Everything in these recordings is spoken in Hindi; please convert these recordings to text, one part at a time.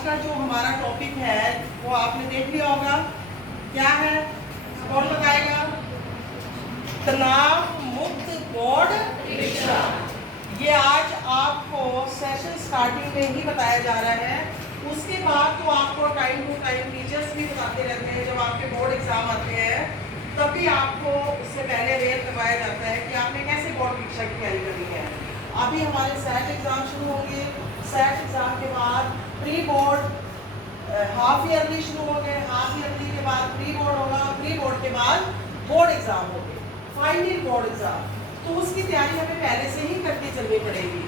का जो हमारा टॉपिक है वो आपने देख लिया होगा। क्या है, कौन बताएगा? तनाव मुक्त बोर्ड परीक्षा। ये आज आपको सेशन स्टार्टिंग में ही बताया जा रहा है। उसके बाद तो आपको टाइम टू टाइम टीचर्स भी बताते रहते हैं। जब आपके बोर्ड एग्जाम आते हैं तभी आपको उससे पहले अवेयर करवाया जाता है कि आपने कैसे बोर्ड परीक्षा की तैयारी करनी है। अभी हमारे सेट एग्जाम शुरू होंगे। सेट एग्जाम के बाद प्री बोर्ड हाफ ईयरली शुरू होंगे। हाफ ईयरली के बाद प्री बोर्ड होगा। प्री बोर्ड के बाद बोर्ड एग्जाम होंगे, फाइनल बोर्ड एग्जाम। तो उसकी तैयारी हमें पहले से ही करके चलनी पड़ेगी।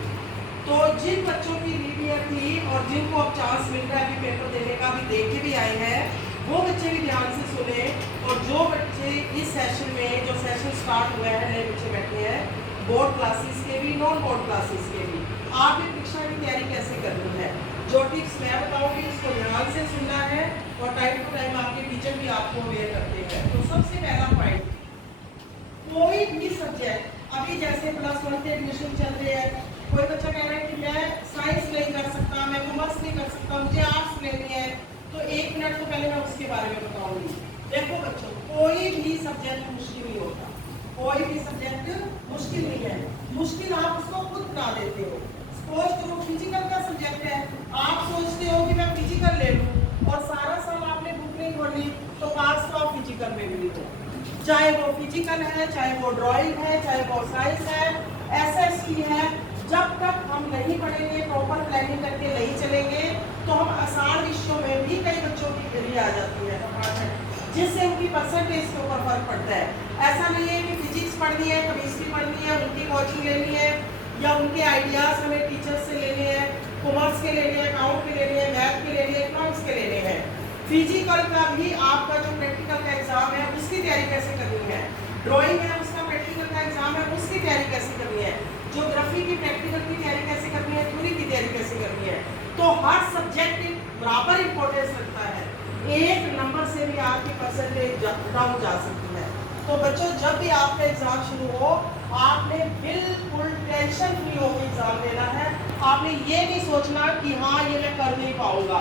तो जिन बच्चों की रीडियर थी और जिनको अब चांस मिल रहा है अभी पेपर देने का, भी दे के भी आए हैं, वो बच्चे भी ध्यान से सुने। और जो बच्चे इस सेशन में, जो सेशन स्टार्ट हुआ है, नए बच्चे बैठे हैं, बोर्ड क्लासेस के भी, नॉन बोर्ड क्लासेस के भी, आपने परीक्षा की तैयारी कैसे करनी है, जो टिप्स मैं बताऊंगी उसको ध्यान से सुनना है। और टाइम टू टाइम आपके टीचर भी आपको अवेयर करते हैं। तो सबसे पहला पॉइंट, कोई भी सब्जेक्ट, अभी जैसे +1 के एडमिशन चल रहे हैं, कोई बच्चा कह रहा है कि मैं साइंस नहीं कर सकता, मैं कॉमर्स नहीं कर सकता, मुझे आर्ट्स लेनी है, तो 1 मिनट तो पहले मैं उसके बारे में बताऊंगी। देखो बच्चों, कोई भी सब्जेक्ट मुश्किल नहीं होता। कोई भी सब्जेक्ट मुश्किल नहीं है। मुश्किल आप उसको खुद बना देते हो। सपोज करो फिजिकल का सब्जेक्ट है, आप सोचते हो कि मैं फिजिकल ले लूँ और सारा साल आपने बुक नहीं खोली, तो पास तो आप फिजिकल में भी नहीं हो। चाहे वो फिजिकल है, चाहे वो ड्राइंग है, चाहे वो साइंस है, SST है, जब तक हम नहीं पढ़ेंगे, प्रॉपर प्लानिंग करके नहीं चलेंगे, तो हम आसान विषयों में भी कई बच्चों की गिरी आ जाती है, जिससे उनकी परसेंटेज के ऊपर फर्क पड़ता है। ऐसा नहीं है कि फिजिक्स पढ़नी है, केमिस्ट्री पढ़नी है, उनकी कोचिंग लेनी है, या उनके आइडियाज हमें टीचर से लेने हैं, कॉमर्स के लेने हैं, अकाउंट के लेने हैं, मैथ के लेने हैं, इकोनॉमिक्स के लेने हैं। फिजिकल का भी आपका जो प्रैक्टिकल का एग्जाम है उसकी तैयारी कैसे करनी है, ड्राइंग है उसका प्रैक्टिकल का एग्जाम है उसकी तैयारी कैसे करनी है, ज्योग्राफी की प्रैक्टिकल की तैयारी कैसे करनी है, थ्योरी की तैयारी कैसे करनी है। तो हर सब्जेक्ट बराबर इंपॉर्टेंस रखता है। 1 नंबर से भी आपकी परसेंटेज डाउन जा सकती है। तो बच्चों, जब भी आपका एग्जाम शुरू हो, आपने बिल्कुल टेंशन फ्री होकर एग्जाम देना है। आपने ये नहीं सोचना कि हाँ ये मैं कर नहीं पाऊंगा।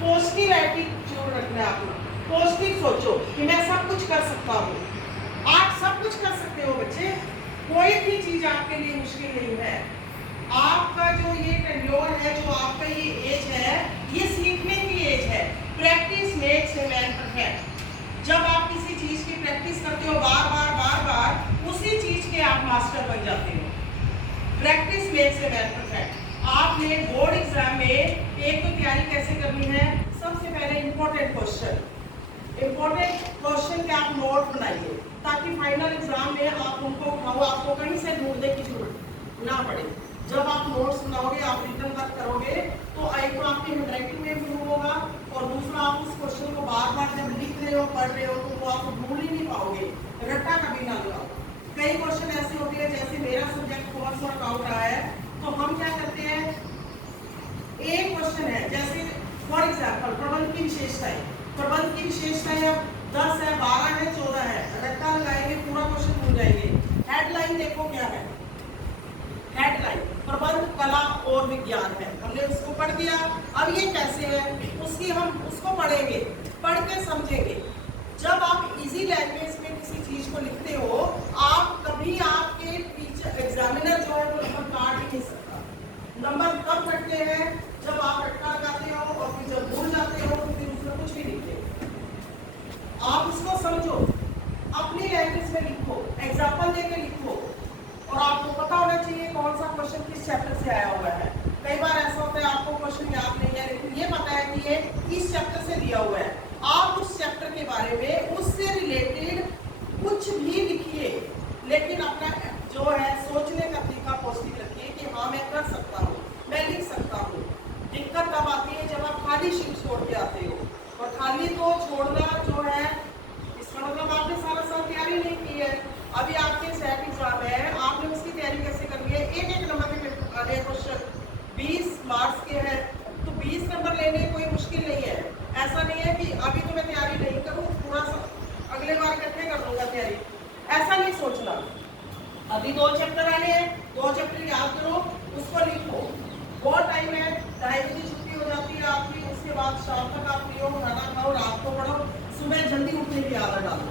पॉजिटिव एटीट्यूड रखना है आपको। पॉजिटिव सोचो कि मैं सब कुछ कर सकता हूँ। आप सब कुछ कर सकते हो बच्चे, कोई भी चीज आपके लिए मुश्किल नहीं है। आपका जो ये टेन्योर है, जो आपका ये एज है, ये सीखने की एज है। Practice makes a man perfect. जब आप किसी चीज की प्रैक्टिस करते हो बार बार, उसी चीज के आप मास्टर बन जाते हो। Practice makes a man perfect. आपने बोर्ड एग्जाम में एक तो तैयारी कैसे करनी है, सबसे पहले इंपॉर्टेंट क्वेश्चन के आप नोट बनाइए, ताकि फाइनल एग्जाम में आप उनको उठाओ, आपको कहीं से ढूंढने की जरूरत ना पड़े। जब आप नोट्स बनाओगे, आप रिटर्न तक करोगे, तो एक तो आपकी हैंडराइटिंग में इम्प्रूव होगा, और दूसरा आप उस क्वेश्चन को बार जब लिख रहे हो, पढ़ रहे हो, तो वो आप भूल ही नहीं पाओगे। रट्टा कभी ना लगाओ। कई क्वेश्चन ऐसे होते हैं, जैसे मेरा सब्जेक्ट कॉमर्स और अकाउंट रहा है, तो हम क्या करते हैं, एक क्वेश्चन है, जैसे फॉर एग्जाम्पल प्रबंध की विशेषताएं। प्रबंध की विशेषताएं अब 10 है, 12 है, 14 है, रट्टा लगाएंगे, पूरा क्वेश्चन भूल जाएंगे। हेडलाइन देखो क्या है, हेडलाइन प्रबंध कला और विज्ञान है, हमने उसको पढ़ दिया। अब ये कैसे है, उसकी हम उसको पढ़ेंगे, पढ़ के समझेंगे। जब आप इजी लैंग्वेज में किसी चीज को लिखते हो, आप कभी आपके टीचर एग्जामिनर जो है वो नंबर काट ही नहीं सकता। नंबर तब कटते हैं जब आप रट्टा लगाते हो, और फिर जब भूल जाते हो तो फिर उसमें कुछ भी लिखते हो। आप उसको समझो, अपनी लैंग्वेज में लिखो, एग्जाम्पल देके लिखो, और आपको पता होना चाहिए कौन सा क्वेश्चन किस चैप्टर से आया हुआ है। कई बार ऐसा होता है आपको क्वेश्चन याद नहीं है, लेकिन ये पता है कि ये इस चैप्टर से दिया हुआ है। आप उस चैप्टर के बारे में, उससे रिलेटेड कुछ भी लिखिए, लेकिन अपना जो है सोचने का तरीका पॉजिटिव रखिए कि हाँ मैं कर सकता हूँ, मैं लिख सकता हूँ। दिक्कत तब आती है जब आप खाली शीट छोड़ के आते हो, और खाली तो छोड़ना जो है, इसका मतलब आपने सारा साल तैयारी नहीं की है। अभी आपके सेट एग्जाम है, आपने उसकी तैयारी कैसे करनी है। एक नंबर के क्वेश्चन 20 मार्क्स के हैं, तो 20 नंबर लेने कोई मुश्किल नहीं है। ऐसा नहीं है कि अभी तो मैं तैयारी नहीं करूँ, पूरा अगले बार इकट्ठे कर लूंगा तैयारी, ऐसा नहीं सोचना। अभी 2 चैप्टर आने हैं, 2 चैप्टर याद करो, उसको लिखो। बहुत टाइम है, 2:30 बजे छुट्टी हो जाती है आपकी, उसके बाद शाम तक आप पियो, खाना खाओ, रात को पढ़ो, सुबह जल्दी उठने की आदत डालो।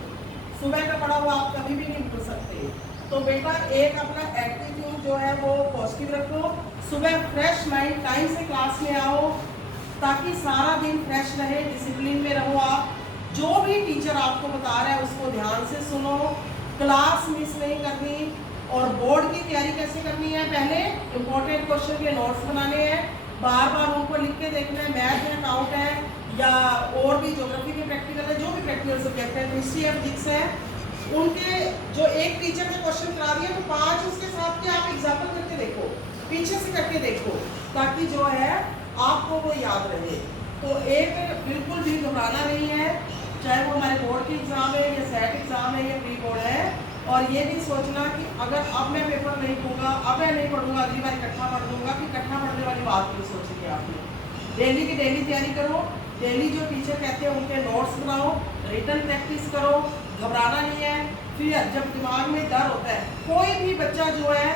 सुबह का पढ़ा हुआ आप कभी भी नहीं भूल सकते। तो बेटा एक अपना एटीट्यूड जो है वो पॉजिटिव रखो, सुबह फ्रेश माइंड टाइम से क्लास में आओ, ताकि सारा दिन फ्रेश रहे, डिसिप्लिन में रहो। आप जो भी टीचर आपको बता रहा है उसको ध्यान से सुनो, क्लास मिस नहीं करनी। और बोर्ड की तैयारी कैसे करनी है, पहले इंपॉर्टेंट क्वेश्चन के नोट्स बनाने हैं, बार बार उनको लिख के देखना है। मैथ है, अकाउंट है, या और भी ज्योग्राफी के प्रैक्टिकल है, जो भी प्रैक्टिकल सब्जेक्ट है, हिस्ट्री है, फिजिक्स है, उनके जो एक टीचर ने क्वेश्चन करा दिया तो 5 उसके साथ के आप एग्जाम्पल करके देखो, पीछे से करके देखो, ताकि जो है आपको वो याद रहे। तो एक बिल्कुल भी घबराना नहीं है, चाहे वो हमारे बोर्ड की एग्ज़ाम है या सेट एग्ज़ाम है या प्री बोर्ड है। और ये नहीं सोचना कि अगर अब मैं पेपर नहीं दूंगा, अब मैं नहीं पढ़ूंगा, अगली बार इकट्ठा पढ़ दूंगा, कि इकट्ठा पढ़ने वाली बात नहीं सोचेंगे आपने। डेली की डेली तैयारी करो, डेली जो टीचर कहते हैं उनके नोट्स बनाओ, रिटन प्रैक्टिस करो, घबराना नहीं है। फिर जब दिमाग में डर होता है, कोई भी बच्चा जो है,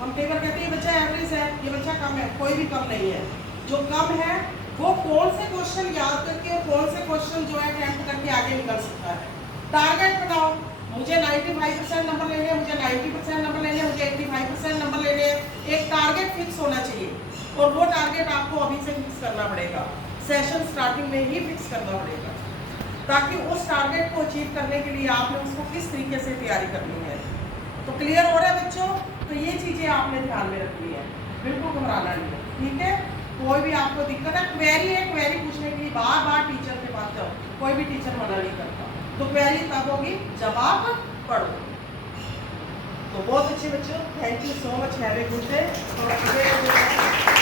हम कई बार कहते हैं ये बच्चा एवरेज है, ये बच्चा कम है, कोई भी कम नहीं है। जो कम है वो कौन से क्वेश्चन याद करके और कौन से क्वेश्चन जो है अटेम्प्ट करके आगे निकल सकता है। टारगेट बनाओ, मुझे 95% नंबर लेने हैं, मुझे 90% नंबर लेने हैं, मुझे 85% नंबर लेने हैं। एक टारगेट फिक्स होना चाहिए और वो टारगेट आपको अभी से फिक्स करना पड़ेगा, सेशन स्टार्टिंग में ही फिक्स करना पड़ेगा, ताकि उस टारगेट को अचीव करने के लिए आपने उसको किस तरीके से तैयारी करनी है। तो क्लियर हो रहा है बच्चों? तो ये चीज़ें आपने ध्यान में रखनी है, बिल्कुल घबराना नहीं है, ठीक है। कोई भी आपको दिक्कत है, क्वेरी है, क्वेरी पूछने के लिए बार बार टीचर के पास जाओ, कोई भी टीचर मना नहीं करता। तो क्वेरी तब होगी जब आप पढ़ो। तो बहुत अच्छे बच्चों, thank you so much, have a good day.